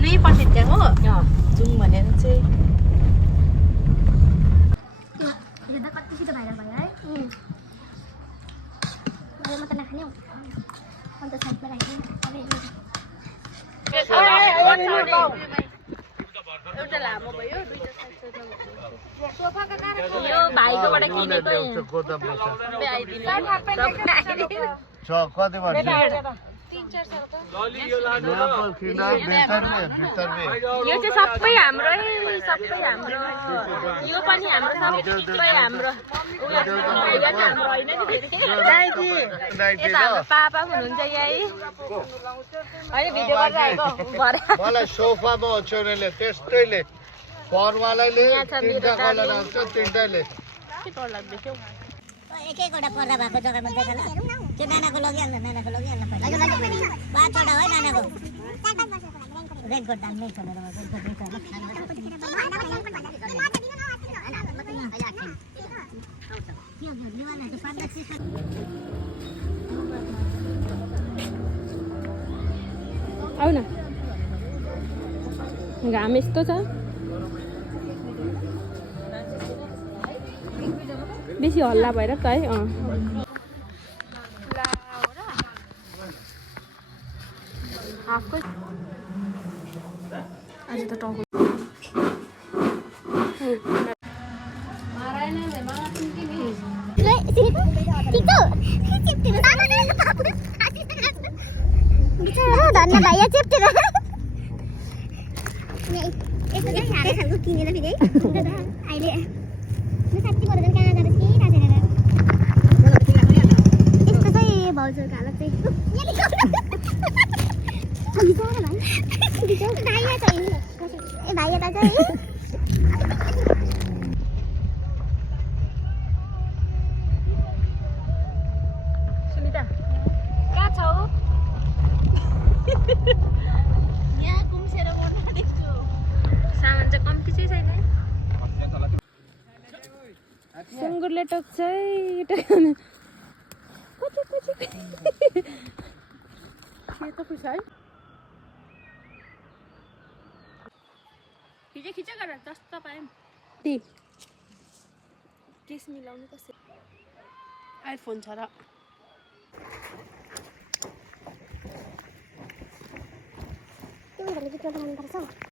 जानै पर्छ त्यहाँ हो जाउँ भनेर चाहिँ हेर्दा कति छिटो भाइरल भयो है म त नखाने हौ अन्त साइडमा राख्नु एउटा लामो भयो दुईटा सोफाको कारण यो भाइकोबाट किनेको कति वर्ष 3-4 सालको यो चाहिँ सबै हाम्रो सबै हाम्रो यो पनि हाम्रो सबै हाम्रो पापा हुनुहुन्छ यही होइन भिडियो गरिरहेको मलाई सोफामा ओछ्याउनेले त्यस्तैले फरवालाले तिनटा कलर आउँछ तिनटैले एक-एकवटा पर्दा भएको जग्गामा देखाला त्यो नानाको लगिहाल्नु पहिला 5 वटा है नानाको रेनकोट दाम नै छोडेर आउ न घाम यस्तो छ बेसी हल्ला भएर त है हाफको आज त टाउको धन्य भाइ चेप्टेर यस्तो चाहिँ साह्रै खालको किनेर फेरि अहिले म साँच्ची बरुजन कहाँ जाँदा केही थाहा छैन यस्तो चाहिँ भाउजूको हालत चाहिँ भाइया चाहिँ ए भाइया त चाहिँ सुनिता कहाँ छौ यहाँ कुम्सेर मर्न देख्छु सामान चाहिँ कम्ती चाहिँ छैन सुँगुरले टोक्छ है खिच गर जस्तो पायौँ केस मिलाउनु कसरी आइफोन छ र त्यो भन्दा चाहिँ